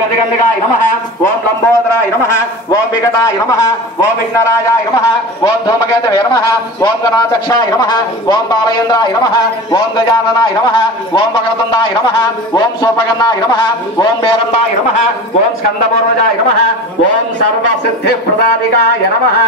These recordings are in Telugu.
गजगंधिकाय नमः ओम लंबोदराय नमः ओम विकटाय नमः ओम विघ्नराजाय नमः ओम धूमकेतवे नमः ओम गणाध्यक्षाय नमः ओम बालयेन्द्राय नमः ओम गजाननाय नमः ओम वक्रतुंडाय नमः ओम सोपगन्नाय नमः ओम वेरन्नाय नमः ओम स्कंदपूर्वजाय नमः ओम सर्वसिद्धिप्रदायिकाय नमः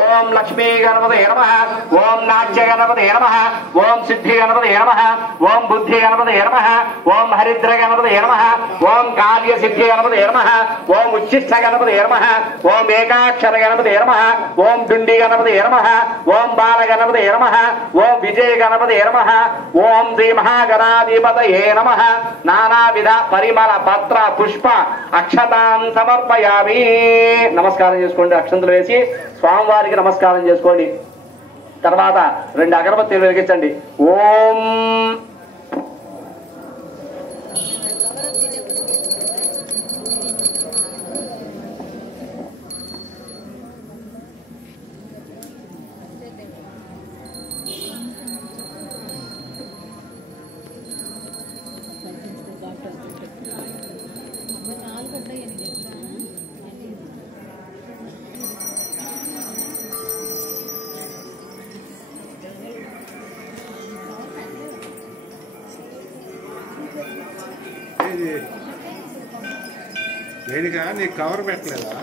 ओम लक्ष्मी गणपतये नमः ओम नाट्य गणपतये नमः ओम सिद्धि गणपतये नमः ओम बुद्धि गणपतये नमः ओम हरिद्र गणपतये नमः ओम कार्य सिद्धि गणपतये नमः ओम उच्छिष्ट गणपतये नमः ओम एकाक्षर गणपतये नमः ओम दुंडी गणपतये नमः ओम बाल गणपतये नमः ओम विजय गणपतये नमः ओम श्री महागणाधिपतये नमः नानाविध परिमल पत्र पुष्प अक्षतान् समर्पयामि नमस्कारं చేసుకోండి అక్షంతలు వేసి స్వామివారికి నమస్కారం చేసుకోండి తర్వాత రెండు అగరబత్తీలు వెలిగించండి ఓం దేనిగా నీ కవర్ పెట్టలేదా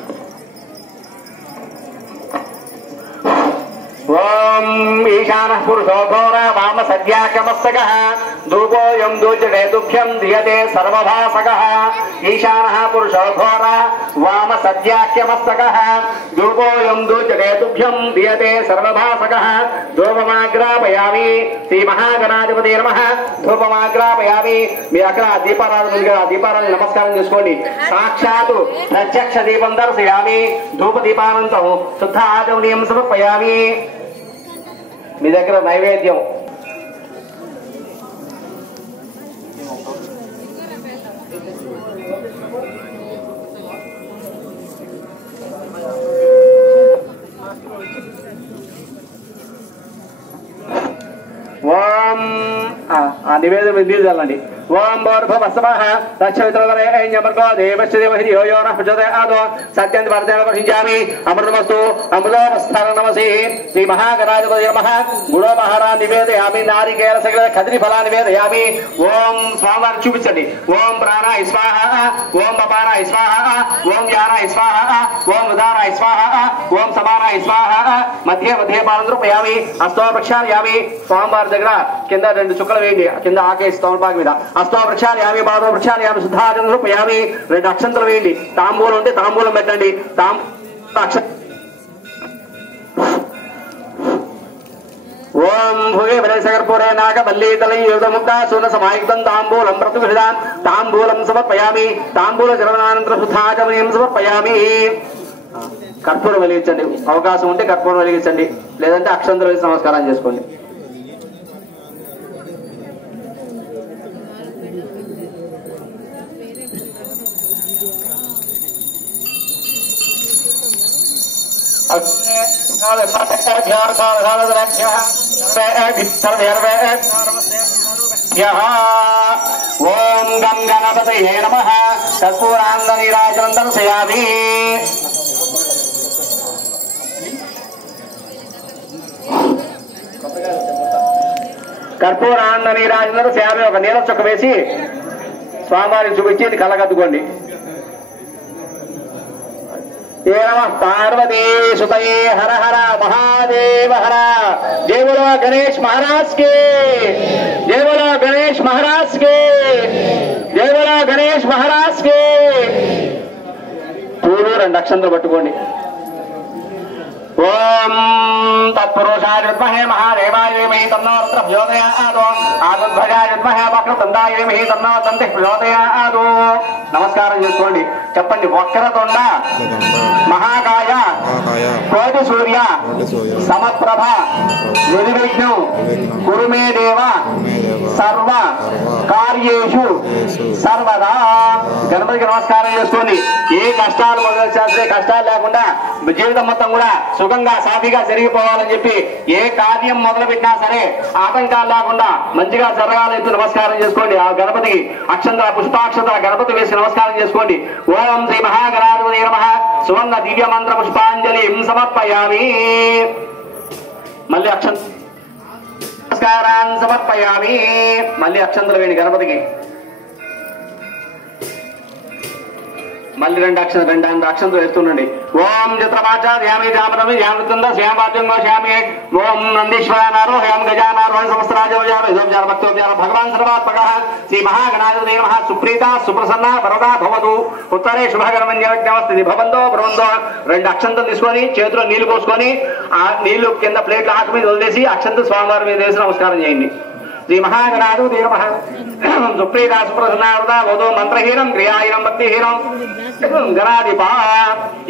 ओम ईशानः पुरुषो घोर वाम सद्याकमस्तकः धूपोऽयं दूचते दुःख्यं धियते सर्वभासकः ईशानः पुरुषो घोर वाम सद्याक्यमस्तकः धूपोऽयं दूचते दुःख्यं धियते सर्वभासकः धूपमाग्रापयामि श्री महागणाधिपतये नमः धूपमाग्रापयामि మీ అక్కడ దీపారాధన నమస్కారం చేసుకోండి సాక్షాత్ ప్రత్యక్ష దీపం దర్శయామి ధూప దీపానంతం శుద్ధ ఆచమనీయం సమర్పయామి మీ దగ్గర నైవేద్యం ఓం నివేదన నీళ్ళు చల్లండి ఓం భూర్భువస్వః తచ్చవిత్రవరేణ్యమర్గో దేవశ్చ దేవహి ధియో నః ప్రచోదయాత్ సత్యం వర్ధేన వర్షించామి అమృతమస్తు అమృతోపస్థానం నమసి శ్రీ మహాగణాధిపతయే నమః గురో మహారాజ్ నివేదయామి నారికేల సకల కదలి ఫలా నివేదయామి ఓం స్వామివారి చూపించండి ఓం ప్రాణాయ స్వాహ ఓం అపానాయ స్వాహ ఓం జ్ఞానాయ స్వాహ ఓం ఉదారాయ స్వాహ ఓం సమానాయ స్వాహ మధ్య మధ్య పాలంద్రూపయామి హస్తో ప్రక్షాళయామి స్వామివారి దగ్గర కింద రెండు చుక్కలు వేయండి కింద ఆకేసి తమలపాకు మీద హస్తో ప్రక్షాళయామి పాదో ప్రక్షాళయామి శుద్ధాచంద్రూపయామి రెండు అక్షంతలు వేయండి తాంబూలం ఉంటే తాంబూలం పెట్టండి ఓం భూగే బలేశకర్పూరే నాగవల్లీతలయుధముక్తా సూన సమాయుక్తం తాంబూలం ప్రతిగృహ్యాం తాంబూలం సమర్పయామి తాంబూల చరవణానంతర శుద్ధాచమనీయం సమర్పయామి కర్పూరం వెలిగించండి అవకాశం ఉంటే కర్పూరం వెలిగించండి లేదంటే అక్షంతలు వేసి నమస్కారం చేసుకోండి ఓం గం గణపతయే నమః కర్పూరాంధనీరాజనం దర్శయామి కర్పూరాంధనీరాజనం దర్శయామి ఒక నీల చుక్క వేసి స్వామివారికి చూపించి ఇది కళ్ళకద్దుకోండి पार्वती सुतये हर हर महादेव हर जय बोलो गणेश महाराज के जय बोलो गणेश महाराज के जय बोलो गणेश महाराज के पूर्व రెండు అక్షంతలు పట్టుకోండి ఓం तत्पुरुषाय विद्महे महादेवाय धीमहि तन्नो रुद्रः प्रचोदयात् आगुध्वजाय विद्महे वक्रतुण्डाय धीमहि तन्नो दन्तिः प्रचोदयात् నమస్కారం చేసుకోండి చెప్పండి వక్రతుండ మహాకాయ కోటి సూర్య సమప్రభ నిర్విఘ్నం కురు మే దేవ సర్వ కార్యేషు సర్వదా. గణపతికి నమస్కారం చేసుకోండి. ఏ కష్టాలు మొదలు చేస్తే కష్టాలు లేకుండా జీవితం మొత్తం కూడా సుఖంగా సాఫీగా జరిగిపోవాలని చెప్పి ఏ కార్యం మొదలు పెట్టినా సరే ఆటంకాలు లేకుండా మంచిగా జరగాలని నమస్కారం చేసుకోండి. ఆ గణపతికి అక్షంతర పుష్పాక్షంతర గణపతి వేసి నమస్కారం చేసుకోండి. ఓం శ్రీ మహాగణాధిపతయే నమః. సువర్ణ దివ్య మంత్ర పుష్పాంజలి సమర్పయామి. మళ్ళీ నమస్కారాన్ని సమర్పయామి. మళ్ళీ అక్షంతలు వేయండి గణపతికి. మళ్ళీ రెండు అక్షంతలు వేస్తుండండి. ఓం చిత్రమాచార్యామి ధ్యామరమి ధ్యామృతంద శ్యామాద్యం శ్యామి. ఓం నందీశ్వరానారోహయామి గజానారోహణ సమస్తరాజోజార భక్తోజార భగవాన్ సర్వాత్మక శ్రీ మహాగణాధిపతయే నమః. సుప్రీత సుప్రసన్న వరదా భవతు. ఉత్తరే శుభకరమన్యవస్థితి భవంతో భ్రవంతో. రెండు అక్షంతలు తీసుకొని చేతిలో నీళ్లు పోసుకొని ఆ నీళ్లు కింద ప్లేట్లు ఆకు మీద వదిలేసి అక్షంతలు స్వామివారి మీద వేసి నమస్కారం చేయండి. శ్రీ మహాగణాధిపతయే నమః. సుప్రీత సుప్రసన్న వరదా భవతు. మంత్రహీనం క్రియాహీనం భక్తిహీనం గణాధిపా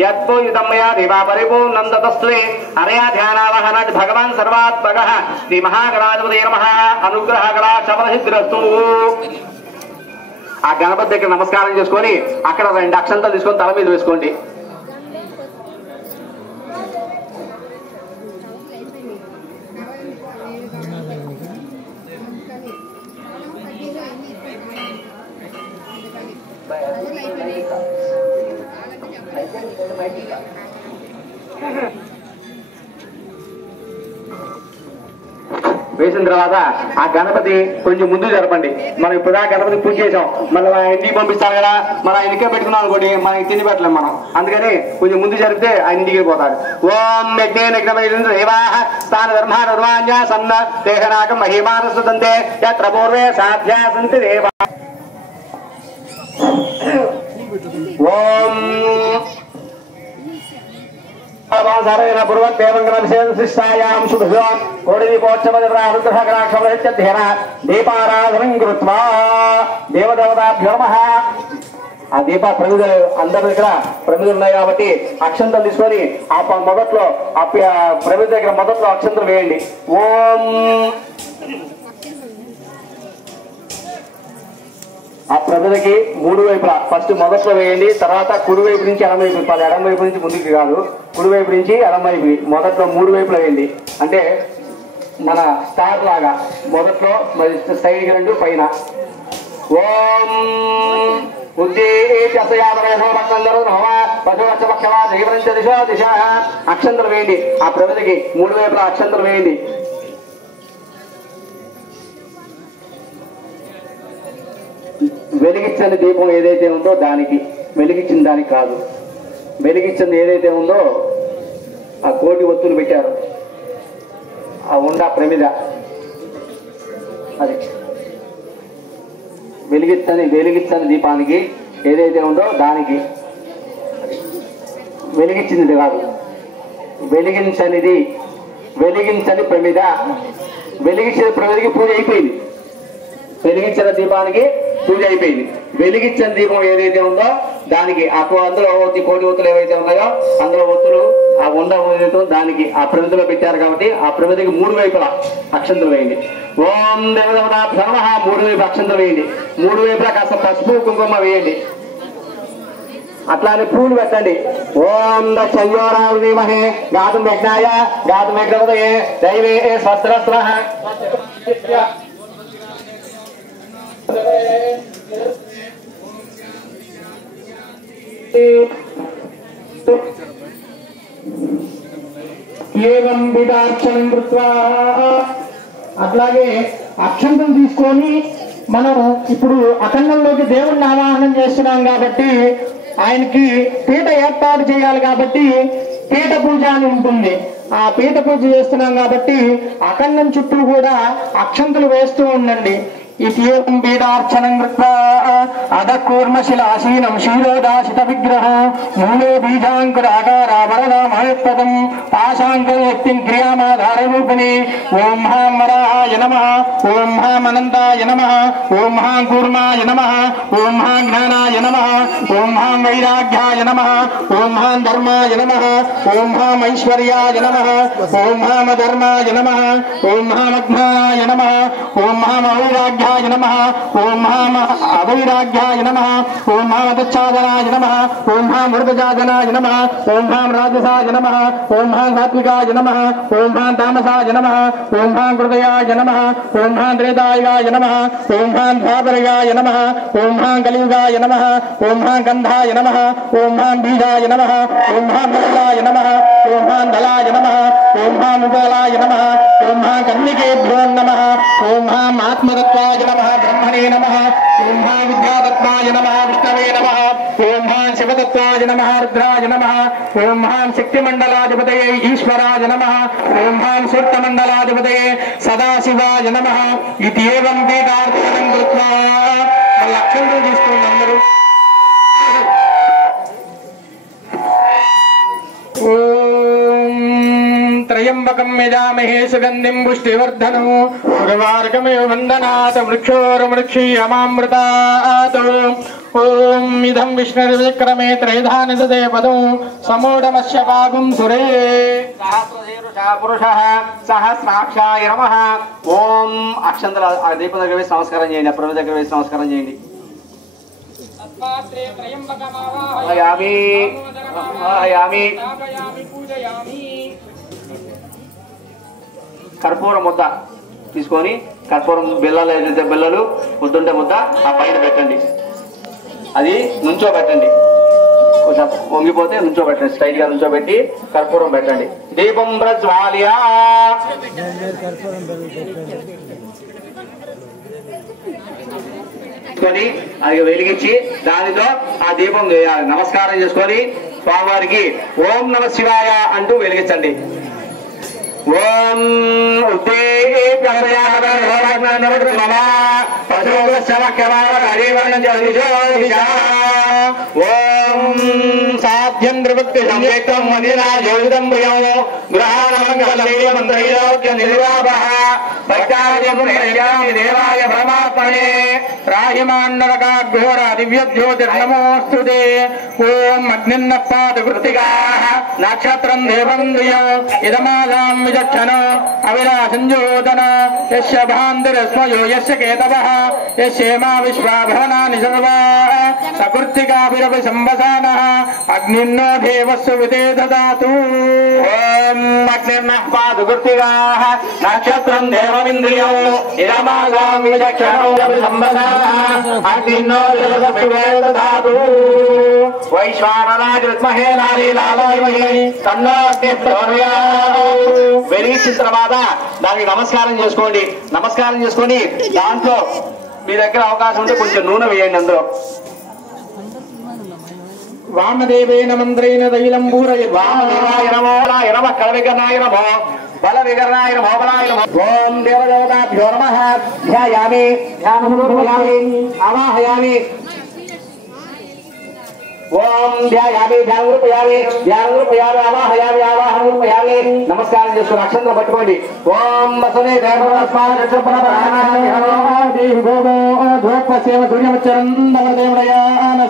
యత్పూజితమయా దేవా పరిపూర్ణం తతస్త్వే అనయా ధ్యానావహన భగవాన్ సర్వాత్మక శ్రీ మహాగణాధిపతయే నమః. అనుగ్రహ కళాశమసిద్ధిరస్తు. ఆ గణపతి దగ్గర నమస్కారం చేసుకొని అక్కడ రెండు అక్షంతలు తీసుకొని తల మీద వేసుకోండి. వేసిన తర్వాత ఆ గణపతి కొంచెం ముందు జరపండి. మనం ఇప్పుడు ఆ గణపతి పూజ చేసాం, మళ్ళీ ఇంటికి పంపిస్తారు కదా, మనం ఆయన ఇంటికే పెట్టుకున్నాం అనుకోండి, మనకి తిండి పెట్టలేం మనం. అందుకని కొంచెం ముందు జరిపితే ఆయన ఇంటికి పోతాడు. ఓం స్థాన ధర్మాన్యా సన్న దేహనాకం మహిమానసుతంతే యత్ర పూర్వే సాధ్యా సంతి దేవ. ఓం దీపారాధనం కృత్వా దేవదేవతాభ్యో నమః. ఆ దీప ప్రమిదలు అందరి దగ్గర ప్రమిదలు ఉన్నాయి కాబట్టి అక్షంతలు తీసుకొని ఆ మొదట్లో ఆ ప్రమిద దగ్గర మొదట్లో అక్షంతలు వేయండి. ఓం ఆ ప్రమిదకి మూడు వైపులా ఫస్ట్ మొదట్లో వేయండి. తర్వాత కుడి వైపు నుంచి ఎడమ వైపు, ఎడమ వైపు నుంచి ముందుకు కాదు, కుడి వైపు నుంచి ఎడమ వైపు మొదట్లో మూడు వైపులు వేయండి. అంటే మన స్టార్ లాగా మొదట్లో సైడ్ రెండు పైన. ఓం అక్షంతలు వేయండి. ఆ ప్రమిదకి మూడు వైపులా అక్షంతలు వేయండి. వెలిగించని దీపం ఏదైతే ఉందో దానికి, వెలిగించిన దానికి కాదు, వెలిగించింది ఏదైతే ఉందో ఆ కోటి ఒత్తులు పెట్టారు ఆ ఉండ ప్రమిద, అది వెలిగించని దీపానికి ఏదైతే ఉందో దానికి, వెలిగించింది కాదు, వెలిగించని ప్రమిద. వెలిగించిన ప్రమిదకి పూజ అయిపోయింది, వెలిగించిన దీపానికి పూజ అయిపోయింది. వెలిగించిన దీపం ఏదైతే ఉందో దానికి అందులో కోటి ఒత్తులు ఏవైతే ఉన్నాయో అందులో ఒత్తులు ఆ ఉండ దానికి ఆ ప్రమిదలో పెట్టారు కాబట్టి ఆ ప్రమిదకి మూడు వైపులా అక్షంతలు వేయండి. ఓం దేవదేవతాభ్యో నమః. మూడు వైపు అక్షంతలు వేయండి. మూడు వైపులా కాస్త పసుపు కుంకుమ వేయండి. అట్లానే పూలు పెట్టండి. ఓం దక్షయోరామహే గాతుం యజ్ఞాయ గాతుం యజ్ఞపతయే దైవే స్వస్త్రస్త్రః. అట్లాగే అక్షంతం తీసుకొని మనం ఇప్పుడు అఖండంలోకి దేవుణ్ణి ఆవాహనం చేస్తున్నాం కాబట్టి ఆయనకి పీఠ ఏర్పాటు చేయాలి కాబట్టి పీఠ పూజ అని ఉంటుంది. ఆ పీఠ పూజ చేస్తున్నాం కాబట్టి అఖండం చుట్టూ కూడా అక్షంతలు వేస్తూ ఉండండి. इत्येवं वेदार्चनं कृत्वा अधकूर्मशिलासीनं क्षीरोदाशितविग्रहो मूले बीजाङ्कुराकारावरणामहत्पदं पाशाङ्कुरव्यक्तिं क्रियामाधाररूपिणे ॐ हां वराहाय नमः ॐ हां अनन्ताय नमः ॐ हां कूर्माय नमः ॐ हां ज्ञानाय नमः ॐ हां वैराग्याय नमः ॐ हां धर्माय नमः ॐ हां ऐश्वर्याय नमः ॐ हां धर्माय नमः ॐ हां अज्ञानाय नमः ॐ हां अवैराग्याय नमः ॐ हां अवैराग्याय नमः ॐ हां अदच्छादनाय नमः ॐ हां मृगजादनाय नमः ॐ हां राजसाय नमः ॐ हां सात्विकाय नमः ॐ हां तामसाय नमः ॐ हां हृदयाय नमः ॐ हां त्रेतायुगाय नमः ॐ हां द्वापरयुगाय नमः ॐ हां कलियुगाय नमः ॐ हां गन्धाय नमः ॐ हां बीजाय नमः ॐ हां मृगलाय नमः ॐ हां दलाय नमः ॐ हां मुगलाय नमः ॐ हां कन्निकेभ्यो नमः ॐ हां आत्मतत्त्वाय नमः ब्रह्मणे नमः ॐ हां विद्यातत्त्वाय नमः विष्णवे नमः ॐ हां शिवतत्त्वाय नमः रुद्राय नमः ॐ हां शक्तिमण्डलाधिपतये ईश्वराय नमः ॐ हां सूक्तमण्डलाधिपतये सदाशिवाय नमः इत्येवं वेदार्चनं कृत्वा लक्षणं తీసుకోండి అందరూ त्र्यंबकं यजामहे सुगन्धिं पुष्टिवर्धनं उर्वारुकमिव वन्दनात् वृक्षोर्वृक्षीयमामृतात् ॐ इदं विष्णुर्विक्रमे त्रैधानि ददे पदं समूढमस्य पागुं सुरे सहस्रशीर्षः पुरुषः सहस्राक्षाय नमः ఓం అక్షంతల దీపం దగ్గర వేసి నమస్కారం చేయండి అప్పుడు దగ్గర వేసి నమస్కారం చేయండి కర్పూర ముద్ద తీసుకొని కర్పూరం బెల్లాలు ఏదైతే బెల్లలు ముద్దుంటే ముద్ద ఆ పైన పెట్టండి అది నుంచోబెట్టండి కొంచెం వంగిపోతే నుంచోబెట్టండి స్ట్రైట్ గా నుంచోబెట్టి కర్పూరం పెట్టండి దీపం ప్రజ్వాల్య అది వెలిగించి దానితో ఆ దీపం వేయాలి నమస్కారం చేసుకొని స్వామివారికి ఓం నమ శివాయ అంటూ వెలిగించండి ఓం ఓం సాధ్యం ద్రవక్తి సంయుక్తం మందిరా యోగితం భయం గృహాణమంగళైలోక్య నిర్వాభః దేవాయ పరమాత్మనే రాహిమాన్నరకాఘోర దివ్యజ్యోతిర్నమోస్తుతే ఓం అగ్నిన్నపాద కృత్తికాః నక్షత్రం దేవం దియో ఇదమాదాం విచక్షణ అవినాశంజోదన యస్య భాంతిరస్మయో యస్య కేతవః యస్యేమా విశ్వాభవనాని సర్వాః సకృత్తికాభిరపి సంవసానః అగ్నిన్నో దేవస్సు విదే దదాతు ఓం అగ్నిర్నః పాదకృత్తికాః నక్షత్రం దేవమింద్రియం ఇదమాదాం విచక్షణ సంవసానః అగ్నిన్నో దేవస్సు విదే దదాతు వైశ్వానరాయ విద్మహే నారీలాలాయమహే తన్నో అగ్నిః ప్రచోదయాత్ వెలిగించిన తర్వాత దానికి నమస్కారం చేసుకోండి నమస్కారం చేసుకొని దాంట్లో మీ దగ్గర అవకాశం ఉంటే కొంచెం నూనె వేయండి అందులో వామదేవేన మంత్రేణ తైలం పూరయత్ వామదేవాయ నమో నమః కళవికర్ణాయ నమో బలవికర్ణాయ నమో బలాయ నమో ఓం దేవదేవతాభ్యో నమః ధ్యాయామి ధ్యానముపయామి ఆవాహయామి ఓం ధ్యాయామి ధ్యానముపయామి ధ్యానముపయామి ఆవాహయామి ఆవాహనముపయామి నమస్కారం చేసుకుని అక్షంతలు పట్టుకోండి ఓం వసునే దేవస్మాన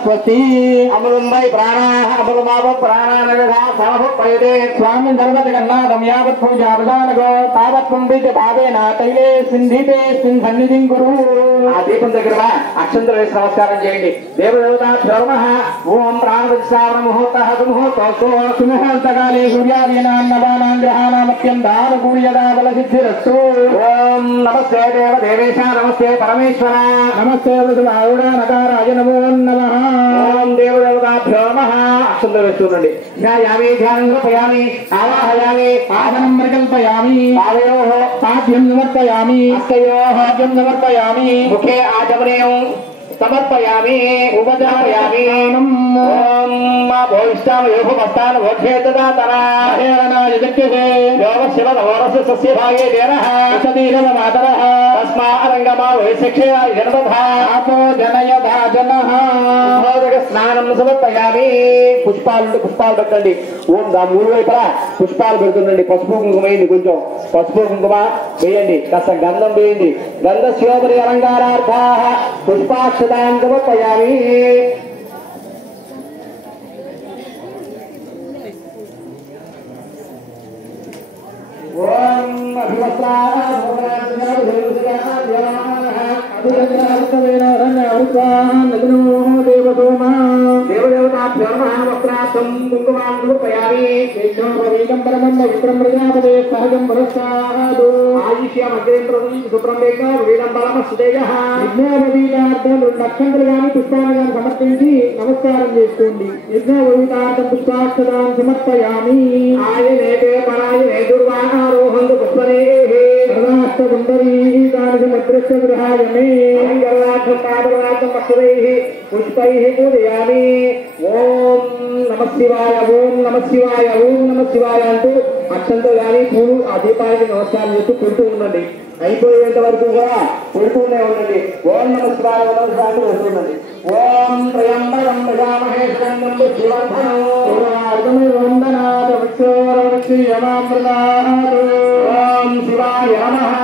స్వస్తి అమృంబై ప్రాణాః అమృమావ ప్రాణానగతే స్వామి ధర్మజగన్నాథం యావత్ పూజావదానగో తావత్ పుండిత భావేన తైలే సింధితే సన్నిధిం కురు ఆ దీపం దగ్గర అక్షంతలు వేసి నమస్కారం చేయండి దేవదేవతాభ్యో నమః ఓం ప్రాణవత్సావన ముహూర్తః సుముహూర్తోస్తు సుముహూర్తకాలే సూర్యాదీనాన్నవానాం గ్రహాణామత్యంతానుకూల్యదా బలసిద్ధిరస్తు ఓం నమస్తే దేవ దేవేశ నమస్తే పరమేశ్వర నమస్తే నకారాయ నమో నమః ఓం దేవదేవతాభ్యో నమః అక్షంతలు వేస్తుండండి ధ్యాయామి ధ్యానం సమర్పయామి ఆవాహయామి ఆసనం పరికల్పయామి పాదయోః పాద్యం సమర్పయామి హస్తయోః పాద్యం సమర్పయామి ముఖే ఆచమనీయం సమర్పయామి ఉపచారయామి ఓం భోయిష్టామ యోగమస్తాన భోక్షేతదాతన హేరనాయ జక్యతే యోగ శివ నవరస సస్య భాగే దేనః సదీరవ మాతరః తస్మా అరంగమా వైశక్షయ జనదధ ఆపో జనయధా జనః భోదక స్నానం సమర్పయామి. పుష్పాలు పెట్టండి. ఓం దా మూడు వైపులా పుష్పాలు పెడుతుండండి. పసుపు కుంకుమ వేయండి. కొంచెం పసుపు కుంకుమ వేయండి. కాస్త గంధం వేయండి. గంధ శివపరి అలంకారార్థ పుష్పాక్షతాన్ సమర్పయామి. ఓం దేవదేవతాభ్యో నమః వస్త్రార్థం కుంకుమాన్ సమర్పయామి. పవిత్రం ప్రజాపతే సహజం పురస్కారాదు ఆయుష్యం అగ్రేంద్రం శుభ్రం వేగ వీడంబరమస్తేజ. యజ్ఞోపవీతార్థం 2 లక్షలు గాని పుష్పాలు గాని సమర్పించి నమస్కారం చేసుకోండి. యజ్ఞోపవీతార్థం పుష్పాక్షతాన్ సమర్పయామి. ఆయనేతే పరాయనే దుర్వాహారోహంతు పుష్పనేః సర్వాష్టగుండరీకాని సమద్రస్య గృహాయమే. మంగళార్థం పాదరార్థం అక్షరైః పుష్పైః పూజయామి. ఓం నమః శివాయ, ఓం నమః శివాయ, ఓం నమః శివాయ అంటూ అక్షంతో కానీ పూలు ఆ దీపానికి నమస్కారం చేస్తూ పెడుతూ ఉండండి. అయిపోయేంత వరకు కూడా పెడుతూనే ఉండండి. ఓం నమః శివాయ, ఓం నమః శివాయ అంటూ వస్తుండండి. ఓం త్రయంబకం యజామహే సుగంధం పుష్టివర్ధనం వందనాథ వృక్షోరవృక్షయమామృతాత్. ఓం శివాయ నమః.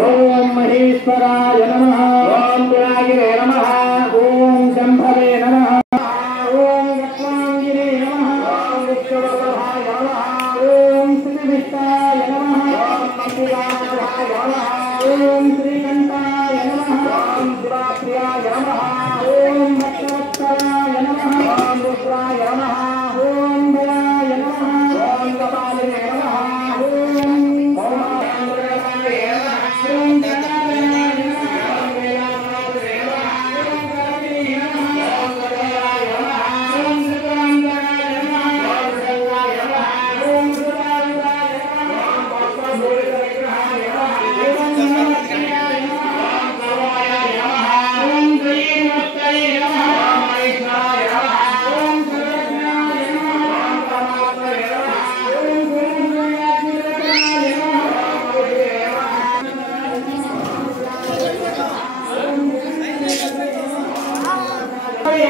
ఓం మహేశ్వరాయ నమః. ఓం వినాయకే నమః. ఓం శంభవే నమః. ఓం లక్ష్మాంగినే నమః. ఓం విష్ణువల్లభాయ నమః. ఓం శ్రీవిష్ణాయ నమః. ఓం మంత్రివాహాయ నమః. ఓం శ్రీకంఠాయ నమః. ఓం శివాప్రియాయ నమః. ఓం భక్తవత్సలాయ నమః. ఓం రుద్రాయ నమః. ఓం బలాయ నమః. ఓం కపాలినే నమః. ఓం మౌనాయ నమః. ఓం గణాయ నమః. ఓం వేలానాథే నమః. ఓం గణపతినే నమః. ఓం గణాయ నమః. ఓం శ్రీకాంతాయ నమః. ఓం శంకరాయ నమః. ఓం శివాయ నమః. ఓం భక్తభూషిత విగ్రహాయ నమః. ఓం నమః నమః. ఓం సర్వాయ నమః. ఓం శ్రీమూర్తయే నమః. ఓం మహేశ్వరాయ నమః. ఓం సర్వజ్ఞాయ నమః. ఓం పరమాత్మనే నమః. ఓం గురుమూర్తయే నమః. ఓం గురుదే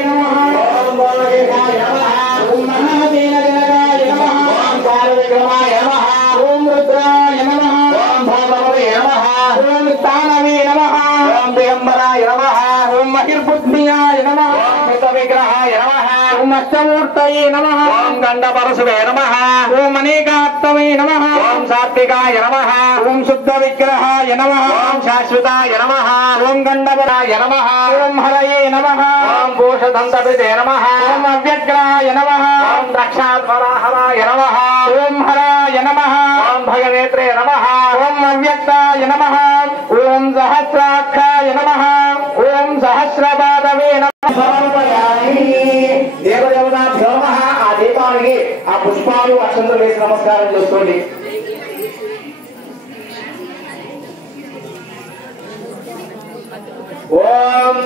నమః. ఓం బాలకేశాయ నమః. ఓం మహాదేవజనకాయ నమః. ఓం కాలవిక్రమాయ నమః. ఓం రుద్రాయ నమః. ఓం భాగవతే నమః. ఓం స్థానవే నమః. ఓం దిగంబరాయ నమః. ఓం మహిర్బుద్ధియాయ నమః. ఓం మృత విగ్రహాయ నమః. ఓం అష్టమూర్తయే నమః. ఓం గండపరశువే నమః. ఓం అనేకాత్మవే నమః. ఓం సాత్వికాయ నమః. ఓం శుద్ధ విగ్రహాయ నమః. ఓం శాశ్వతాయ నమః. ఓం గండపరాయ నమః. ఓం హరయే నమః. ఓం భూషదంతపితే నమః. ఓం అవ్యగ్రాయ నమః. ఓం దక్షాధ్వరాహరాయ నమః. ఓం హరాయ నమః. ఓం భగనేత్రే నమః. ఓం అవ్యక్తాయ నమః. ఓం సహస్రాక్షాయ నమః. ఓం సహస్రపాదవే నమః. దేవదేవతాభ్యో నమః. ఆ దీపానికి ఆ పుష్పాలు అక్షంతలు వేసి నమస్కారం చేసుకోండి. ఓం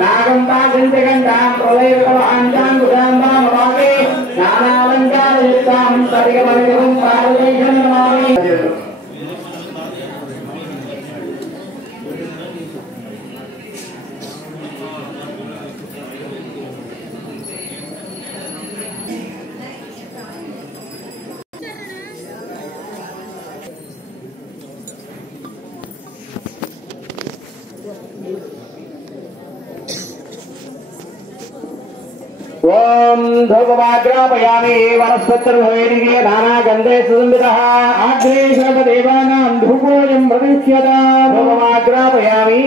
నాగం పాసించ గంటాం ప్రళయకవాంచాం గుడాంబామవామి నానాలంకారయుక్తాం సరిగమనిగం పార్వతీశం నమామి. ఓం ధూపమాగ్రాపయామి. వనస్పతిర్భవేదికే నానాగంధే సుగంధితః ఆగ్రే సర్వదేవానాం ధూపోయం ప్రవిశ్యత. ధూపమాగ్రాపయామి.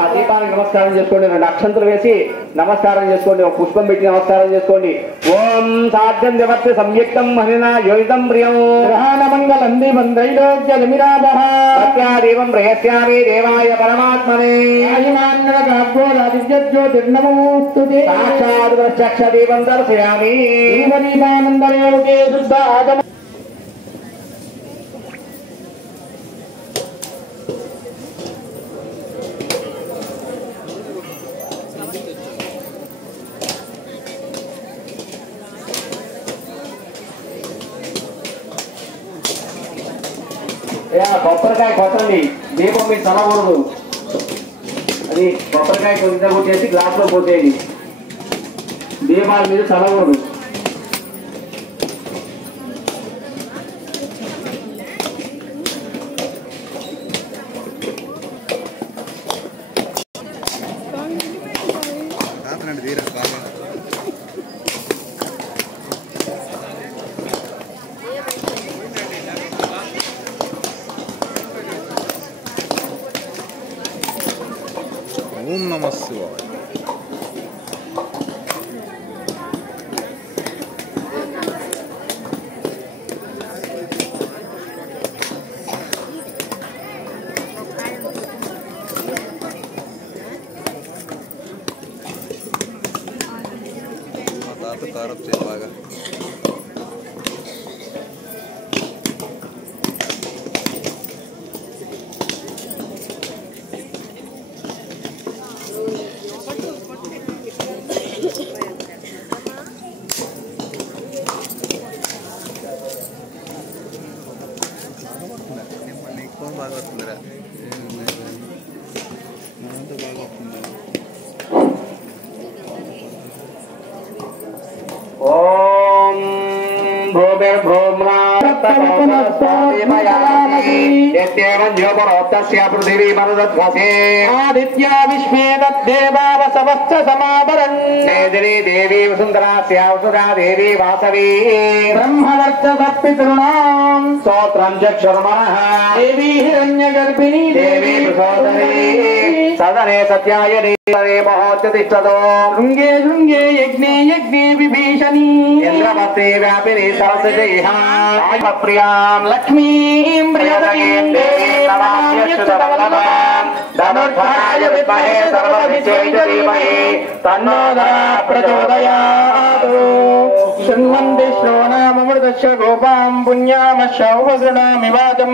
ఆ దీపానికి నమస్కారం చేసుకోండి. 2 అక్షంతలు వేసి నమస్కారం చేసుకోండి. ఒక పుష్పం పెట్టి నమస్కారం చేసుకోండి. ఓం సాధ్యం జవర్తి సంయుక్తం మహిళ యోగితం ప్రియం గ్రహాణమంగళం దేవం త్రైలోక్యమిరాభః సత్యాదేవం ప్రయస్యామి దేవాయ పరమాత్మనే జ్యోతిర్నమోస్తుతే సాక్షాత్ ప్రత్యక్షదేవం దర్శయామి. దీపానందయోగే శుద్ధ ఆగమ కొబ్బరికాయ కొట్టండి, దీపం మీరు తనకూడదు. అది కొబ్బరికాయ కొద్దిగా కొట్టేసి గ్లాస్లో పోసేయండి, దీపాల మీద తనకూడదు. ఓం నమః శివాయ. మా తాత కారప్ చేయలాగా బాగా వస్తుందిరా, బాగా వస్తుంది. ఓం ఆదిత్యా విశ్వే తద్దేవావసవశ్చ సమావరన్ దేవీ వసుంధరా దేవీ వాసవీ బ్రహ్మవర్చపితృణాం స్తోత్రం చక్షుర్మనః దేవీ హిరణ్యగర్భిణీ దేవీ ప్రచోదరీ సదనే సత్యాయ దేవే మహోత్తిష్టతో శృంగే శృంగే యజ్ఞే యజ్ఞే విభీషణీ ఇంద్రపత్రే వ్యాపిని సరస్వతీః ప్రియాం లక్ష్మీం ప్రియదయీం దేవీం నమామ్యచ్యుతవల్లభాం ధనుర్ధరాయ విద్మహే సర్వసిద్ధేశ్వరీ ధీమహి తన్నో ప్రచోదయాత్ శృణ్వంతి శ్రవణామృతస్య గోపాం పుణ్యామశౌవసృణామి వాచం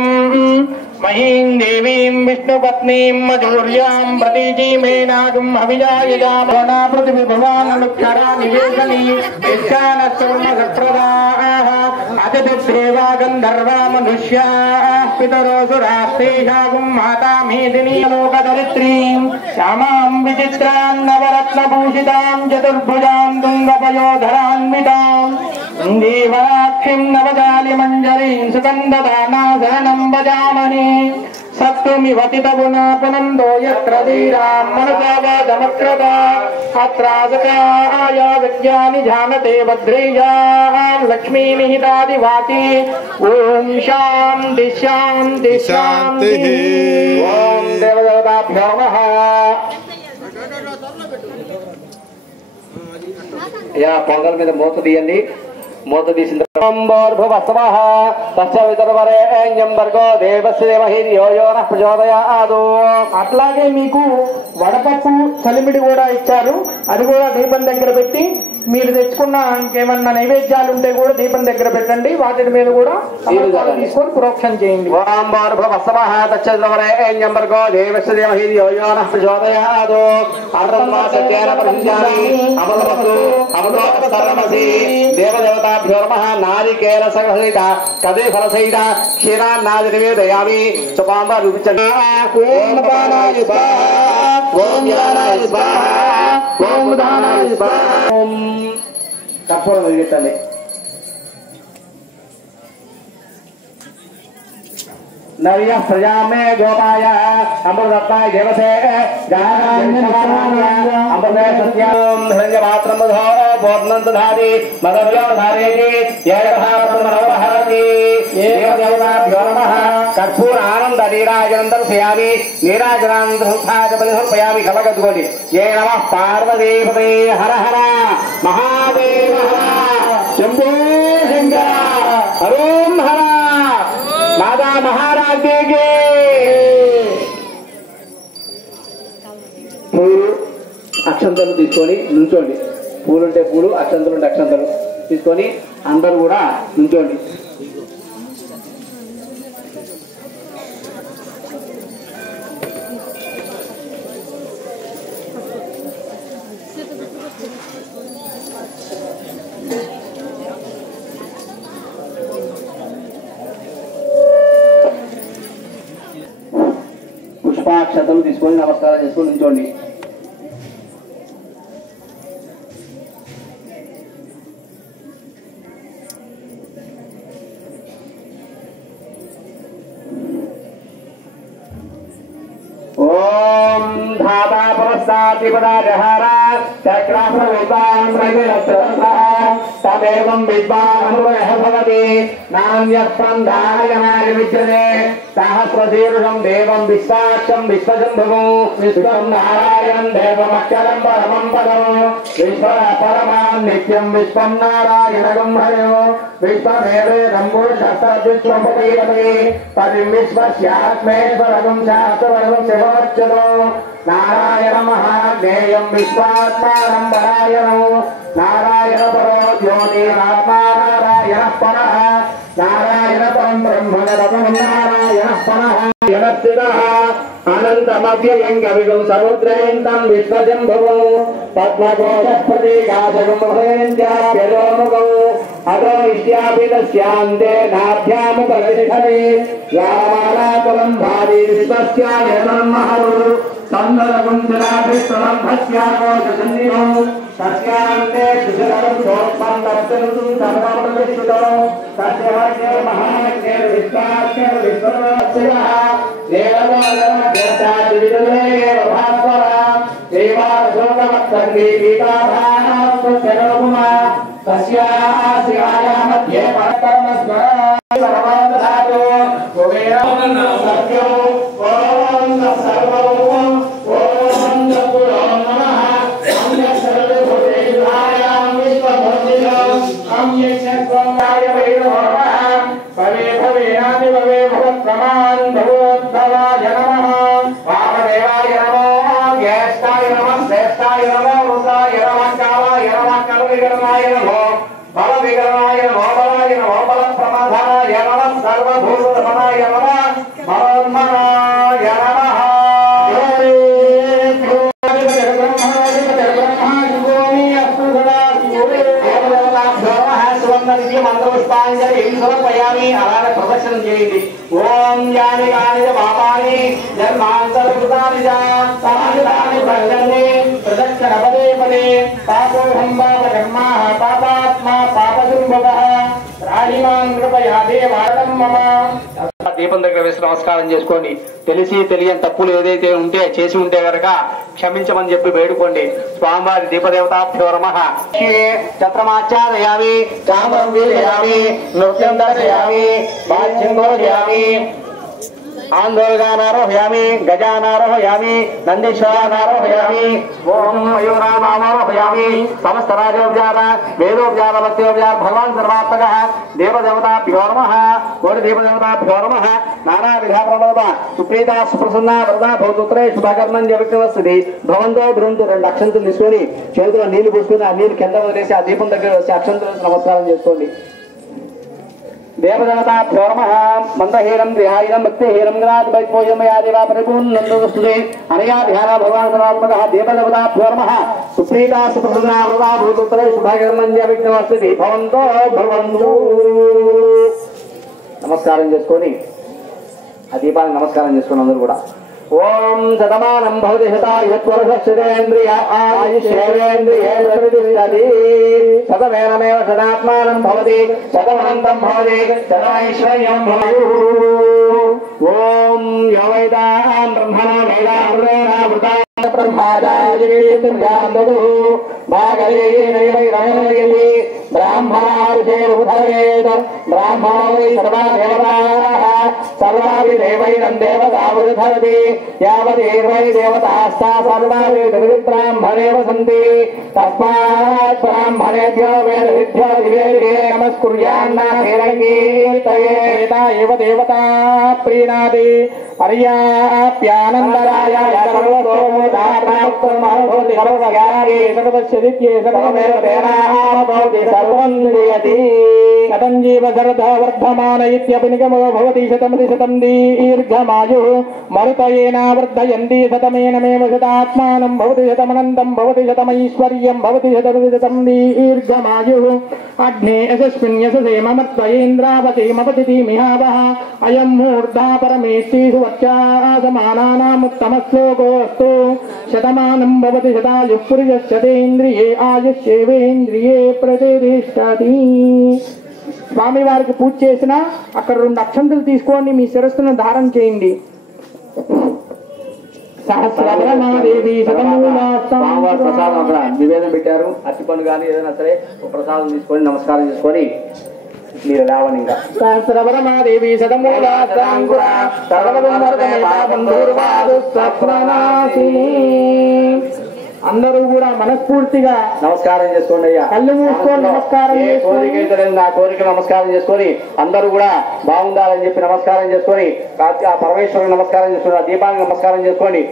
మహీం దేవీం విష్ణుపత్నీం మధుర్యాం ప్రతీచీమేనాగం హవిజాయజామోనా పృథివిభవాన్ లుక్షరా నివేశనీ యజ్ఞానస్తోమసత్ప్రదాః అతిథిదేవా గంధర్వా మనుష్యాః పితరోసురాస్తేషాగుం మాతా మేదినీ లోకదరిత్రీం శ్యామాం విచిత్రాం నవరత్నభూషితాం చతుర్భుజాం తుంగపయోధరాన్వితాం జీవరాక్షిం నవజాలిమంజరీం సుగంధదానాశరణం భజామహే సత్తుమివతితగుణాపునందో యత్ర ధీరాం మనుజావాదమక్రత అత్రాసకాయ విద్యాని జానతే భద్రేయాం లక్ష్మీనిహితాదివాతి ఓం శాంతి శాంతి శాంతి. ఓం దేవదేవతాభ్యో నమః. పొంగల్ మీద మూత తీయండి. మూత తీసిన అట్లాగే మీకు వడపప్పు చలిమిడి కూడా ఇచ్చారు, అది కూడా దీపం దగ్గర పెట్టి మీరు తెచ్చుకున్న ఇంకేమన్నా నైవేద్యాలు ఉంటే కూడా దీపం దగ్గర పెట్టండి, వాటి మీద కూడా తీసుకొని ప్రోక్షణ చేయండి. దేవదేవతాభ్యో నమః. నారికేల సహిత కదే ఫల సహిత క్షీరాన్నాది నివేదయామి. సుపాంబ రూపించండి. ఓం పానాయ స్వాహా, ఓం జ్ఞానాయ స్వాహా, ఓం ఉదానాయ స్వాహా. ఓం కర్పూరం వెలిగించండి. నవ్య ప్రజా మే గోపాయ అమృతత్వాయ దేవసే అమృత సత్యం హిరణ్యపాత్రం పూర్ణంతధారి మదవ్యోధారేతి ఏకధారతి దేవదేవతాభ్యో నమః. కర్పూర ఆనంద నీరాజనం దర్శయామి. నీరాజనానందయామి కలగద్దుకోండి. ఏ నమః పార్వతీపతే హర హర మహాదేవ శంభో శంకర హరోం హర మాతా మహారాజ్ఞే. పూలు అక్షంతలు తీసుకొని నుంచోండి. పూలుంటే పూలు, అక్షంతలు ఉంటే అక్షంతలు తీసుకొని అందరూ కూడా నుంచోండి. పుష్పాక్షతలు తీసుకొని నమస్కారం చేసుకొని ఉంచండి. ఓం ధాతా పురస్సాదిపదా జహారా చక్రాసన విద్వాన్ తదేవం విద్వానురః భవతి నాన్యస్పందాయనాయ విద్యతే సహస్రశీర్షం దేవం విశ్వాక్షం విశ్వశంభుం విశ్వం నారాయణం దేవమక్షరం పరమం పదం విశ్వర పరమాం నిత్యం విశ్వం నారాయణగం హరో విశ్వమేవేదం పురుషస్సద్విశ్వపతిపతి పదిం విశ్వస్యాత్మేశ్వరగం శాస్త్రవరం శివమర్చదో నారాయణ మహాజ్ఞేయం విశ్వాత్మానం పరాయణం నారాయణ పరో జ్యోతిరాత్మా నారాయణ పరః నారాయణ పరం బ్రహ్మణరమం నారాయణ పరః యనస్థితః అనంతమవ్యయం కవిగం సముద్రేంతం విశ్వజంభవం పద్మకోశప్రతీకాశకం భయంత్యాప్యలోముఖం అదో ఇష్యాపి తస్యాంతే నాభ్యాముపరిషదే యామాలాకులం భారీ విశ్వస్యాయతన్మహరు సందరగుంజరాభిస్తరం భస్యాకోశసన్నిభం తస్యాంతే సుశరం సోత్మం దర్శనుతుం సర్వమృతిష్ఠుతం తస్య వర్గే మహాజ్ఞే విశ్వాఖ్య విశ్వనాథః దేవదానమధ్యస్థాదివిదలేవ భాస్వర దేవాశోకమత్సంగే పీతాభాస్వశరోపుమా తస్యాస్యాయ మధ్యే పరకర్మస్వర సర్వధాతో కుబేరం సత్యం ఓం సర్వం ఓం సద్గురో నమః సర్వభూతేషాయాం విశ్వభూతిషం అమ్యక్షస్వంగాయ వైరవః భవే భవేనాది భవే భవత్ప్రమాన్ భగవద్భవాయ నమః వామదేవాయ నమః జ్యేష్ఠాయ నమః శ్రేష్ఠాయ నమః రుద్రాయ నమః కాలాయ నమః కలవికరణాయ నమః బలవికరణాయ నమః బలాయ నమః బలప్రమథాయ నమః సర్వభూతరమణాయ నమః మరోన్మనాయ నమః అలానే ప్రదర్శనం చేయండి. ఓం యాని కాని పాపాని జన్మాంతరకృతాని సాని ప్రజన్నే ప్రదక్షిణ పదే పదే పాపోహం పాప కర్మాః పాపాత్మా పాపశుంభవః రాహిమాన్ కృపయా దేవాడం మమ. దీపం దగ్గర వేసి నమస్కారం చేసుకోండి. తెలిసి తెలియని తప్పులు ఏదైతే ఉంటే చేసి ఉంటే కనుక క్షమించమని చెప్పి వేడుకోండి. స్వామివారి దీపదేవతాభ్యో నమః. ఛత్రమాచ్ఛాదయామి చామరం వీరయామి నృత్యం దర్శయామి వాద్యం భోజయామి ఆందోళనారోహయామి గజానారోహయామి నందీశ్వరానారోహయామి ఓం మయూరానారోహయామి సమస్త రాజోపచార వేదోపచార భక్తోపచార భగవాన్ సర్వాత్మకః దేవదేవతాభ్యో నమః. కోటి దేవదేవతాభ్యో నమః. నానావిధ ప్రబోధ సుప్రీత సుప్రసన్న వరదా భౌతుత్రే శుభకర్మం జవిక్రమస్తుది భవంతో భృంతు. 2 అక్షంతులు తీసుకొని చేతిలో నీళ్లు పూసుకుని ఆ నీళ్లు కింద వదిలేసి ఆ దీపం దగ్గర వచ్చి అక్షంతులు నమస్కారం చేసుకోండి. దేవదేవతాభ్యో నమః. మందహీనం విహాయినం భక్తిహీనం గ్రాత్ వైపోయమయాదివా పరిపూర్ణందస్తుతే అనయా ధ్యాన భగవాన్ సర్వాత్మకః దేవదేవతాభ్యో నమః. సుప్రీత సుప్రసన్న వరదా భూతుత్రే శుభకర్మం జవిక్రమస్తుది భవంతో భవంతు. నమస్కారం చేసుకొని ఆ దీపానికి నమస్కారం చేసుకుని అందరూ కూడా ఓం శతమానం భవతి శతాయుష్వర్షేంద్రియ ఆయుష్యేంద్రియే ప్రతిష్టతి శతమేనమేవ శతాత్మానం భవతి శతమనంతం భవతి శతైశ్వర్యం భవతి. ఓం యవైదాం బ్రహ్మణ వేదామృతేనావృతా బ్రహ్మాదాయేంద్రియానందదు భాగలేనైవైరమయతి బ్రాహ్మణారుషేరుధరేత్ బ్రాహ్మణో వై సర్వా దేవతాః సర్వాపి దేవైరం దేవతావృధరతి యావదేవై దేవతాస్తా సర్వాపి బ్రాహ్మణేవ సంతి తస్మాత్ బ్రాహ్మణేభ్యో వేదవిభ్యో దివేదే నమస్కుర్యాన్నకీర్తయేత ఏవ దేవతా ప్రీణాతి పర్యాప్యానందరాయ సర్వతోముదారాక్తమహోతి సర్వజ్ఞానే సర్వస్యదిత్యే సర్వమేవ తేనాభవతి సర్వం జయతి. శతం జీవ శరదా వర్ధమాన ఇత్యభినిగమో భవతి శతమతి శతం దీర్ఘమాయుః మరుతయేన వర్ధయంతి శతమేనమేవ శతాత్మానం భవతి శతమనంతం భవతి శతమైశ్వర్యం భవతి శతమతి శతం దీర్ఘమాయుః. అగ్నే యశస్మిన్ యశసే మమత్వయేంద్రావతి మపతితి మిహావః అయం మూర్ధా పరమేష్టి वक्ष्यासमानानामुत्तमश्लोकोऽस्तु शतमानं भवति शतायुः पुरुषश्चतेन्द्रिये आयुष्येवेन्द्रिये प्रतिष्ठति. స్వామి వారికి పూజ చేసిన అక్కడ 2 అక్షంతలు తీసుకోండి, మీ శిరస్సును ధారణ చేయండి. సహస్రమాదేవి స్వామివారి ప్రసాదం అక్కడ నివేదన పెట్టారు. అరటిపండు కానీ ఏదైనా సరే ఒక ప్రసాదం తీసుకొని నమస్కారం చేసుకొని మీరు లేవని. ఇంకా సహస్రమాదేవి అందరూ కూడా మనస్ఫూర్తిగా నమస్కారం చేసుకోండి. అయ్యా కళ్ళు మూసుకొని నమస్కారం కోరిక నా కోరిక నమస్కారం చేసుకొని అందరూ కూడా బాగుండాలని చెప్పి నమస్కారం చేసుకొని ఆ పరమేశ్వరుని నమస్కారం చేసుకొని ఆ దీపానికి నమస్కారం చేసుకొని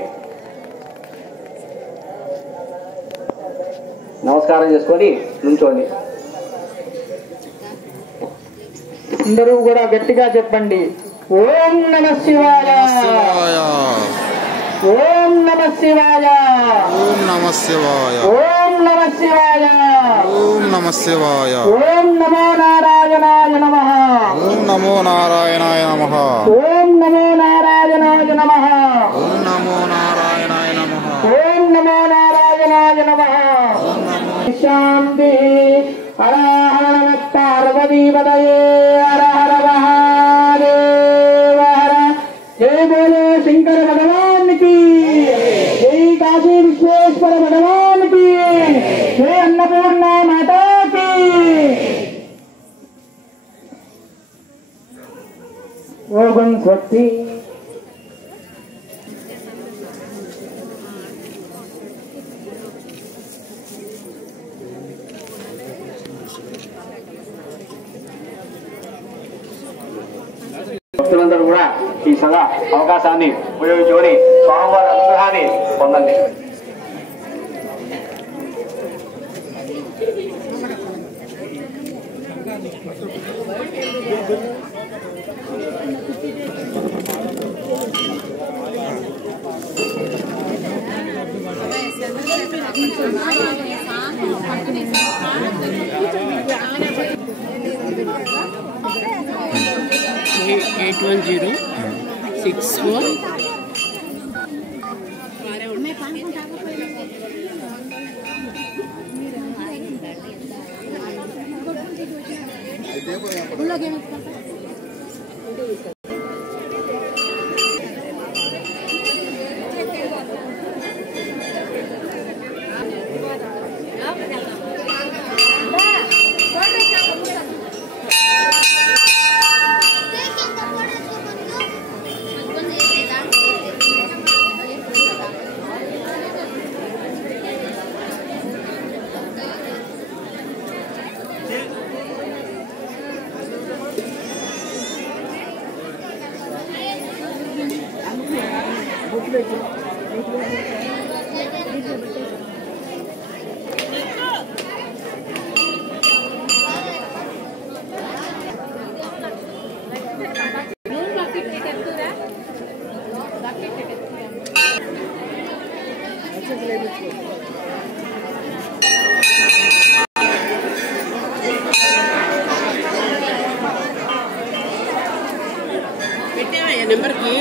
నమస్కారం చేసుకొని నుంచోండి. అందరూ కూడా గట్టిగా చెప్పండి, ఓం నమః శివాయ, ఓం నమః శివాయ, ఓం నమః శివాయ, ఓం నమః శివాయ, ఓం నమః శివాయ, ఓం నమో నారాయణాయ నమః, ఓం నమో నారాయణాయ నమః, ఓం నమో నారాయణాయ నమః, ఓం నమో నారాయణాయ నమః, ఓం నమో నారాయణాయ నమః. శాంతి. హర హర పార్వతీపతయే హర హర మహాదేవ హర. జయ బోలో శంకర భగవాన్ की, जय काशी विश्वेश्वर भगवान की, जय अन्नपूर्णा माता की. ओम स्वस्ति. భక్తులందరూ కూడా ఈ సదా అవకాశాన్ని ఉపయోగించుకొని స్వామివారి అనుగ్రహాన్ని పొందండి. నెంబర్కి